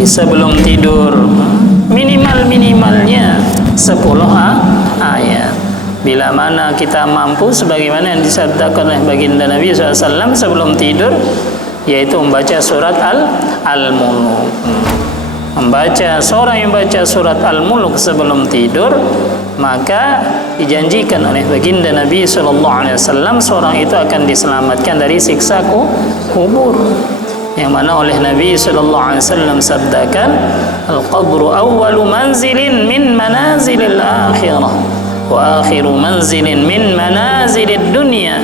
Jadi sebelum tidur minimalnya 10 ayat. Bila mana kita mampu sebagaimana yang disabdakan oleh baginda Nabi SAW sebelum tidur, yaitu membaca surat Al-Mulk. Seorang yang baca surat Al-Mulk sebelum tidur, maka dijanjikan oleh baginda Nabi SAW seorang itu akan diselamatkan dari siksa kubur. Yang mana oleh Nabi SAW sabdakan, al-qabru awwalu manzilin min manazilil akhirah wa akhiru manzilin min manazilid dunya.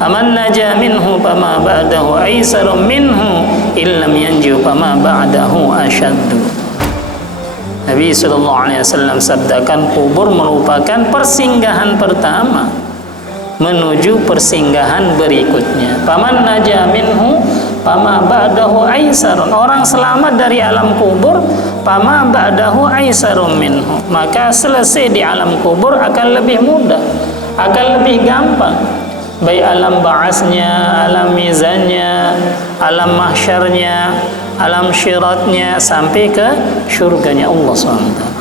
Aman naja minhu fama ba'dahu aisarum minhu illam yanju fama ba'dahu asyaddu. Nabi SAW sabdakan, kubur merupakan persinggahan pertama menuju persinggahan berikutnya. Faman naja minhu fama ba'dahu aisarun. Orang selamat dari alam kubur, fama ba'dahu aisarum minhu. Maka selesai di alam kubur akan lebih mudah, akan lebih gampang. Baik alam ba'asnya, alam mizannya, alam mahsyarnya, alam syiratnya, sampai ke syurganya Allah SWT.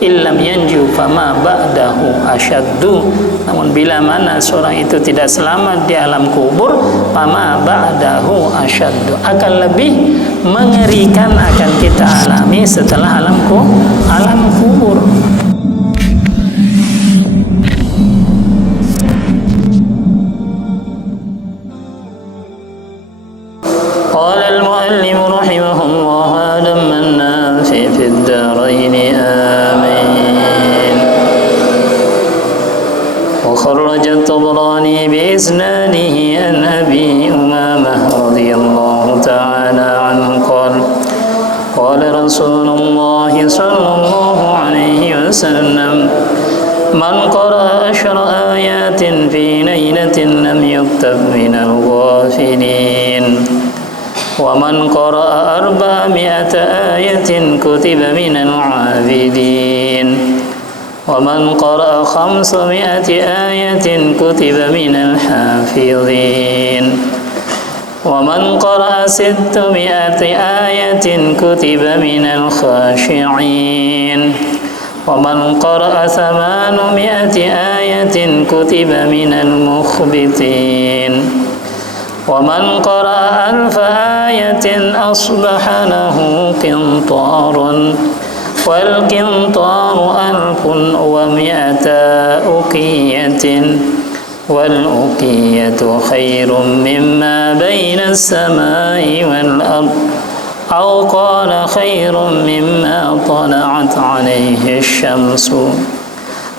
Illam yanju fama ba'dahu asyaddu. Namun bila mana seorang itu tidak selamat di alam kubur, fama ba'dahu asyaddu, akan lebih mengerikan akan kita alami setelah alam kubur. قال المؤلف رحمه الله دم النافع في الدارين آمين. وخرج الطبراني بإسناده عن أبي أمامة رضي الله تعالى عنه قال قال رسول الله صلى الله عليه وسلم من قرأ 10 آيات في ليلة لم يكتب من الغافلين ومن قرأ 400 آية كتب من العابدين ومن قرأ 500 آية كتب من الحافظين ومن قرأ 600 آية كتب من الخاشعين ومن قرأ 800 آية كتب من المخبتين ومن قرأ 1000 آية أصبح له قنطار والقنطار 1200 أقية والأقية خير مما بين السماء والأرض أو قال خير مما طلعت عليه الشمس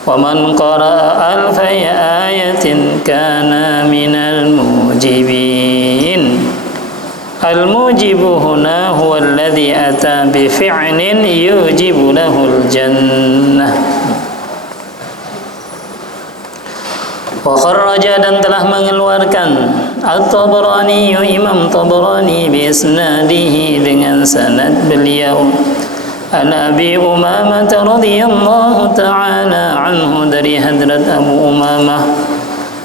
ومن قرأ 1000 آية كان من الموجبين. الموجب هنا هو الذي أتى بفعل يوجب له الجنة. وخرج dan telah mengeluarkan At-Tabrani, Imam Tabrani, biisnadihi dengan sanad beliau, an Abi Umamah radhiyallahu ta'ala anhu, dari hadrat Abu Umamah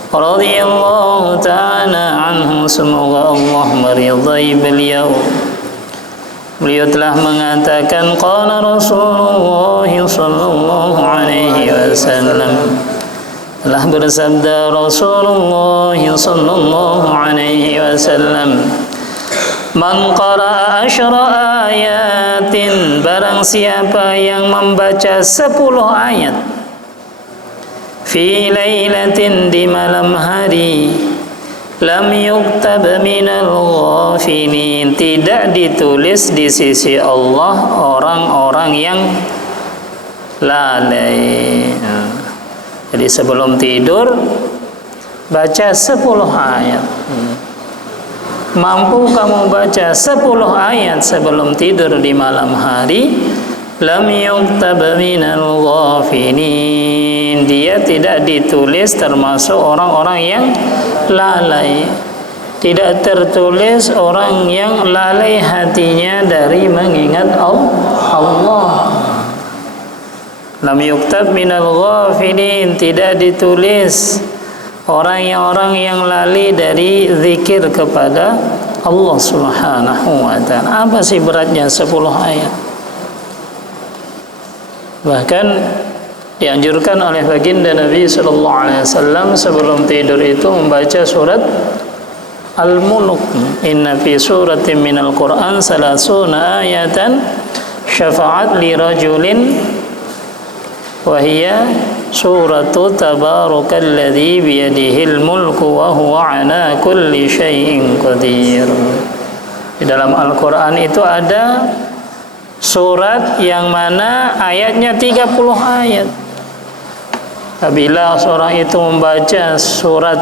radhiyallahu ta'ala anhu, semoga Allah meridai beliau. Beliau telah mengatakan, qala Rasulullah sallallahu alaihi wasallam, telah bersabda Rasulullah sallallahu alaihi wasallam, man qara'a 10 ayatin, barang siapa yang membaca 10 ayat, fi lailatin, di malam hari, lam yuktab minal ghafilin, tidak ditulis di sisi Allah orang-orang yang lalai. Jadi sebelum tidur baca 10 ayat. Mampu kamu baca 10 ayat sebelum tidur di malam hari, lam yuktab minal ghafilin, dia tidak ditulis termasuk orang-orang yang lalai. Tidak tertulis orang yang lalai hatinya dari mengingat Allah. Lam yuktab minal ghafilin, tidak ditulis orang yang lalai dari zikir kepada Allah Subhanahu wa ta'ala. Apa sih beratnya 10 ayat? Bahkan dianjurkan oleh baginda Nabi sallallahu alaihi wasallam sebelum tidur itu membaca surat Al-Mulk. Inna fi suratin minal Qur'an salasuna ayatan syafa'at li rajulin wa hiya suratu tabarakalladzi biyadihil mulku wa huwa ala kulli syai'in qadir. Di dalam Al-Qur'an itu ada surat yang mana ayatnya 30 ayat. Apabila seorang itu membaca surat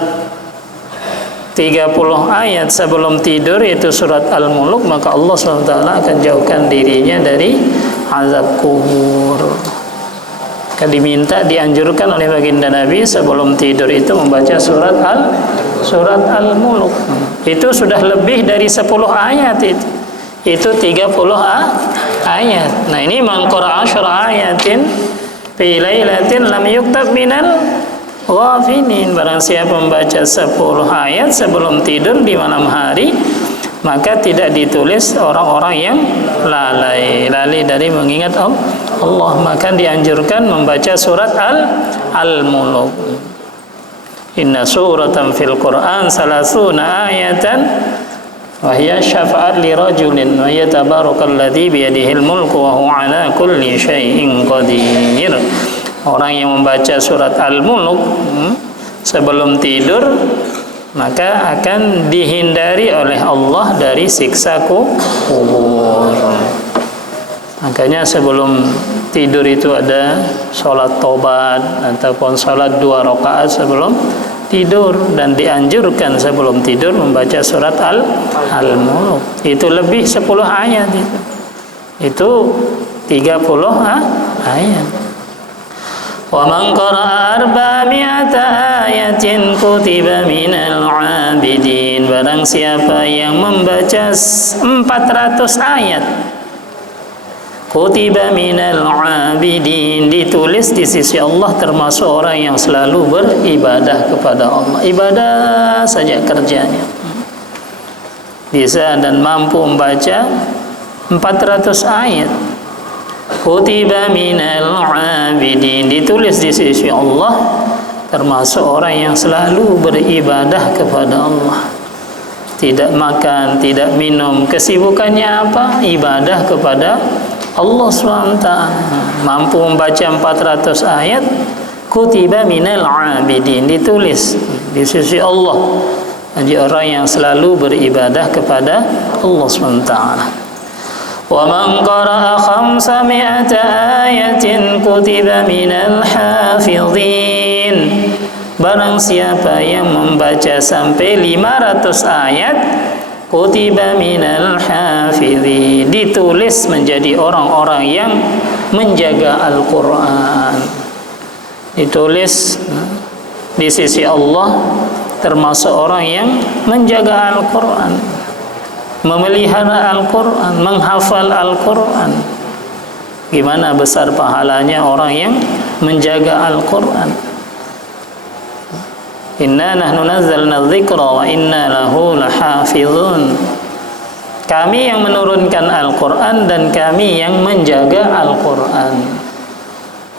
30 ayat sebelum tidur, yaitu surat Al-Mulk, maka Allah SWT akan jauhkan dirinya dari azab kubur. Maka dianjurkan oleh baginda Nabi sebelum tidur itu membaca surat Al-Mulk. Itu sudah lebih dari 10 ayat itu 30 ayat. Nah, ini man qara'a 10 ayatin fi lailatin lam yuktab minal ghafilin. Barang siapa membaca 10 ayat sebelum tidur di malam hari, maka tidak ditulis orang-orang yang lalai dari mengingat Allah. Maka dianjurkan membaca surat Al-Mulk. Inna suratan fil Qur'an salasuna ayatan wa hiya syafa'at li rajulin wa hiya tabarakalladzi biyadihil mulku wa huwa ala kulli syai'in qadir. Orang yang membaca surat Al-Mulk sebelum tidur, maka akan dihindari oleh Allah dari siksa kubur. Makanya sebelum tidur itu ada sholat tobat ataupun sholat 2 rakaat sebelum tidur, dan dianjurkan sebelum tidur membaca surat Al-Mulk. Itu lebih 10 ayat itu 30 ayat. Wa man qara'a 400 ayatin kutiba minal 'abidin. Barang siapa yang membaca 400 ayat, kutiba minal 'abidin, ditulis di sisi Allah termasuk orang yang selalu beribadah kepada Allah. Ibadah saja kerjanya. Bisa dan mampu membaca 400 ayat. Kutiba minal 'abidin, ditulis di sisi Allah termasuk orang yang selalu beribadah kepada Allah. Tidak makan, tidak minum, kesibukannya apa? Ibadah kepada Allah SWT. Mampu membaca 400 ayat, kutiba minal 'abidin, ditulis di sisi Allah. Jadi orang yang selalu beribadah kepada Allah SWT. Wa man qara'a 500 ayatin kutiba minal hafizin. Barang siapa yang membaca sampai 500 ayat, kutiba minal hafizin, ditulis menjadi orang-orang yang menjaga Al-Quran. Ditulis di sisi Allah termasuk orang yang menjaga Al-Quran, memelihara Al-Quran, menghafal Al-Quran. Gimana besar pahalanya orang yang menjaga Al-Quran. Inna nahnu nazzalna dzikra wa inna lahu lahafizun. Kami yang menurunkan Al-Quran dan kami yang menjaga Al-Quran.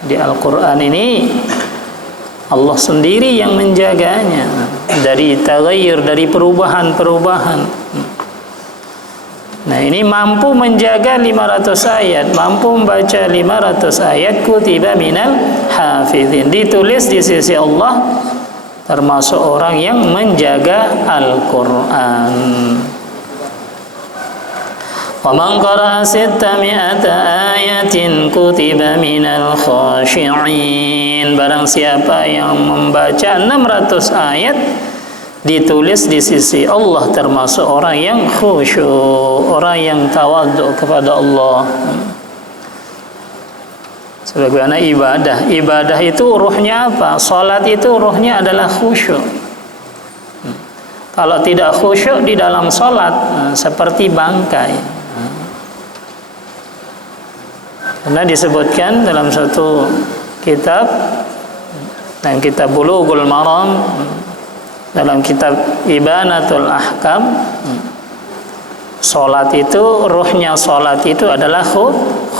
Di Al-Quran ini Allah sendiri yang menjaganya dari taghayyur, dari perubahan-perubahan. Nah, ini mampu menjaga 500 ayat, mampu membaca 500 ayat, kutiba minal hafizin, ditulis di sisi Allah termasuk orang yang menjaga Al-Quran. Wa man qara'a 600 ayatin kutiba minal khashi'in. Barang siapa yang membaca 600 ayat, ditulis di sisi Allah termasuk orang yang khusyuk, orang yang tawadhu kepada Allah. Sebagaimana ibadah itu ruhnya apa? Salat itu ruhnya adalah khusyuk. Kalau tidak khusyuk di dalam salat, seperti bangkai. Karena disebutkan dalam satu kitab, dan kitab Bulughul Maram, dalam kitab Ibanatul Ahkam, Salat itu, ruhnya salat itu adalah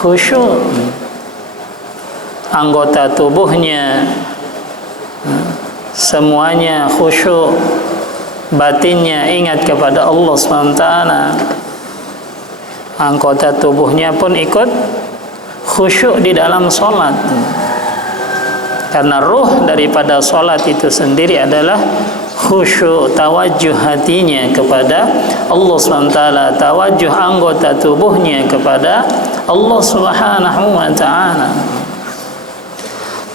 khusyuk. Anggota tubuhnya semuanya khusyuk, batinnya ingat kepada Allah SWT. Anggota tubuhnya pun ikut khusyuk di dalam salat. Karena ruh daripada salat itu sendiri adalah khusyuk, tawajuh hatinya kepada Allah SWT, tawajuh anggota tubuhnya kepada Allah Subhanahu wa ta'ala.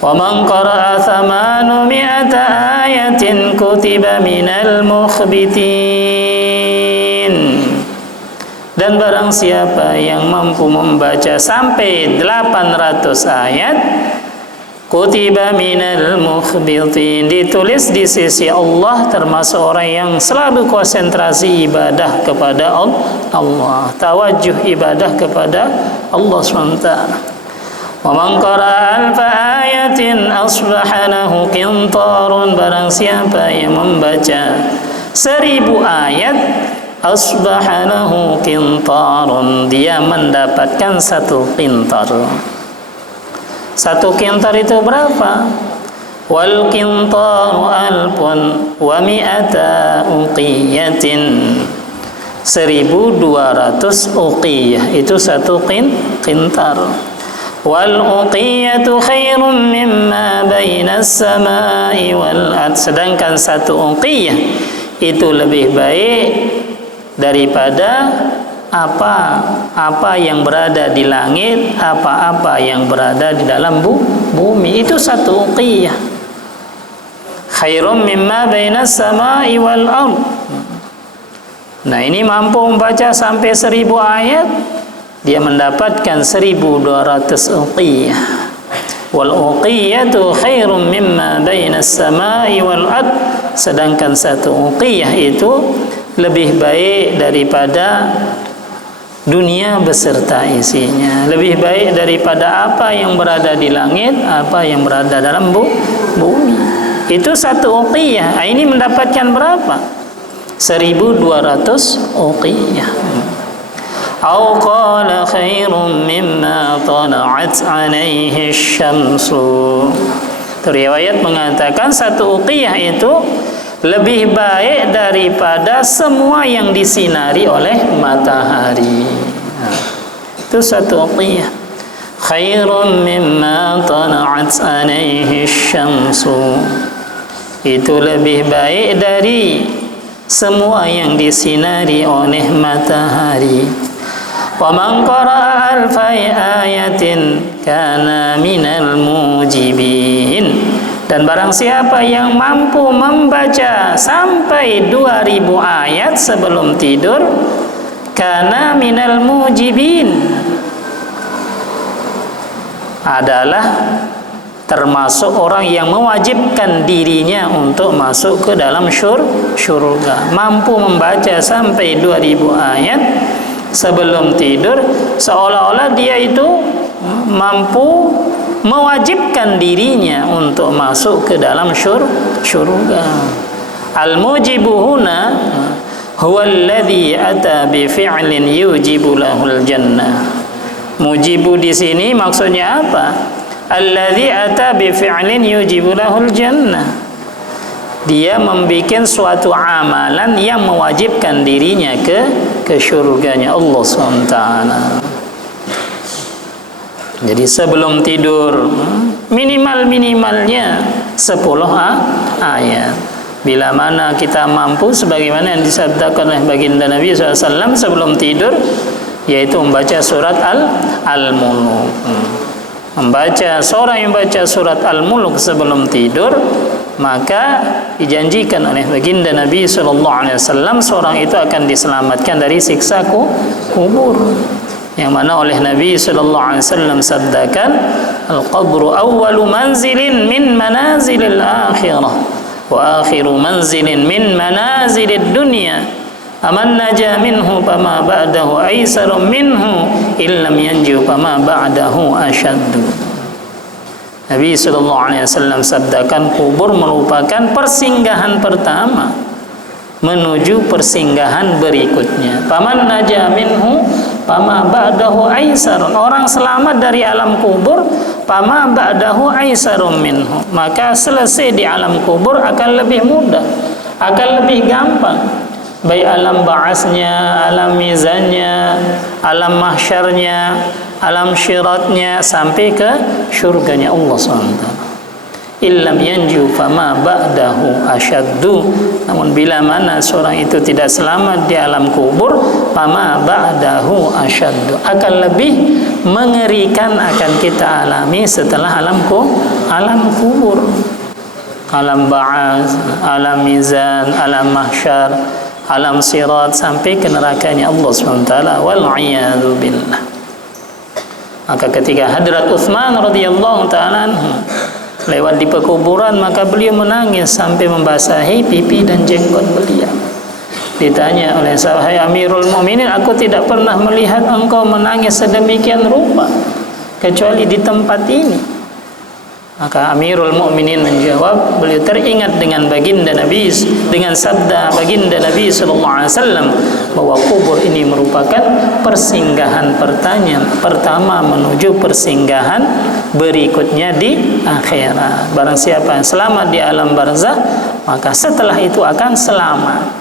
Wa man qara'a 800 ayatin kutiba minal mukhbitin. Dan barang siapa yang mampu membaca sampai 800 ayat, kutiba minal mukhbitin, ditulis di sisi Allah termasuk orang yang selalu konsentrasi ibadah kepada Allah, tawajuh ibadah kepada Allah SWT. Wa man qara'a alfa ayatin asbaha lahu qintarun, barang siapa yang membaca 1000 ayat, asbaha lahu qintarun, dia mendapatkan 1 qintar. 1 qintar itu berapa? Wal qintaru alfun wa mi'ata uqiyatin, 1200 uqiyah itu 1 qintar. Wal uqiyatu khairum mimma bainas samai wal ard, sedangkan 1 uqiyah itu lebih baik daripada apa yang berada di langit, apa yang berada di dalam bumi. Itu 1 uqiyah. Khairum mimma bainas samai wal ard. Nah, ini mampu membaca sampai 1000 ayat, dia mendapatkan 1200 uqiyah. Wal uqiyatu khairum mimma bainas samai wal ard, sedangkan 1 uqiyah itu lebih baik daripada dunia beserta isinya, lebih baik daripada apa yang berada di langit, apa yang berada dalam bumi. Itu 1 uqiyah. Ini mendapatkan berapa? 1200 uqiyah. Au qala khairum mimma tala'at 'alaihi asy-syamsu. Riwayat mengatakan 1 uqiyah itu lebih baik daripada semua yang disinari oleh matahari. Itu 1 uqiyah. Khairum mimma tala'at 'alaihi asy-syamsu, itu lebih baik dari semua yang disinari oleh matahari. Wa man qara'a alfa ayatin kana minal mujibin, dan barang siapa yang mampu membaca sampai 2000 ayat sebelum tidur, kana minal mujibin, adalah termasuk orang yang mewajibkan dirinya untuk masuk ke dalam syurga. Mampu membaca sampai 2000 ayat sebelum tidur, seolah-olah dia itu mampu mewajibkan dirinya untuk masuk ke dalam syurga. Al-mujibu huna huwa alladhi ata bi fi'lin yujibu lahul jannah. Mujibu di sini maksudnya apa? Alladhi ata bi fi'lin yujibu lahul jannah. Dia membuat suatu amalan yang mewajibkan dirinya ke syurganya Allah SWT. Jadi sebelum tidur minimalnya 10 ayat. Bila mana kita mampu, sebagaimana yang disabdakan oleh baginda Nabi SAW sebelum tidur, yaitu membaca surat Al-Mulk. Seorang yang membaca surat Al-Mulk sebelum tidur, maka dijanjikan oleh baginda Nabi SAW seorang itu akan diselamatkan dari siksa kubur. Yang mana oleh Nabi SAW sabdakan, al-qabru awwalu manzilin min manazilil akhirah wa akhiru manzilin min manazilid dunya. Aman naja minhu fama ba'dahu aisarum minhu illam yanju fama ba'dahu asyaddu. Nabi SAW sabdakan, kubur merupakan persinggahan pertama menuju persinggahan berikutnya. Paman naja minhu fama ba'dahu aisarun. Orang selamat dari alam kubur, fama ba'dahu aisarum minhu. Maka selesai di alam kubur akan lebih mudah, akan lebih gampang. Baik alam ba'asnya, alam mizannya, alam mahsyarnya, alam syiratnya, sampai ke syurganya Allah SWT. Illam yanju fama ba'dahu asyaddu. Namun bila mana seorang itu tidak selamat di alam kubur, fama ba'dahu asyaddu, akan lebih mengerikan akan kita alami setelah alam kubur. Alam ba'as, alam mizan, alam mahsyar, alam sirat, sampai ke nerakanya Allah SWT. Wal'iyadu billah. Maka ketika hadrat Uthman radhiyallahu ta'ala lewat di pekuburan, maka beliau menangis sampai membasahi pipi dan jenggot beliau. Ditanya oleh sahabat, "Hai Amirul Mukminin, aku tidak pernah melihat engkau menangis sedemikian rupa kecuali di tempat ini." Maka Amirul Mukminin menjawab, beliau teringat dengan baginda Nabi, dengan sabda baginda Nabi sallallahu alaihi wasallam bahwa kubur ini merupakan persinggahan pertama menuju persinggahan berikutnya di akhirat. Barang siapa yang selamat di alam barzakh, maka setelah itu akan selamat.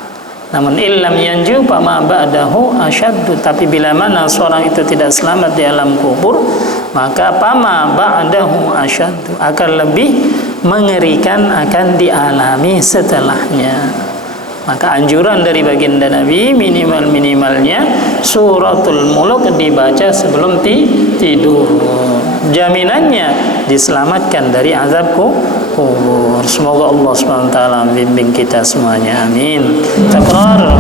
Namun illam yanju fama ba'dahu asyaddu. Tapi bila mana seorang itu tidak selamat di alam kubur, maka fama ba'dahu asyaddu, akan lebih mengerikan akan dialami setelahnya. Maka anjuran dari baginda Nabi, minimalnya suratul Mulk dibaca sebelum tidur. Jaminannya diselamatkan dari azab kubur. Semoga Allah SWT membimbing kita semuanya. Amin. Takrar.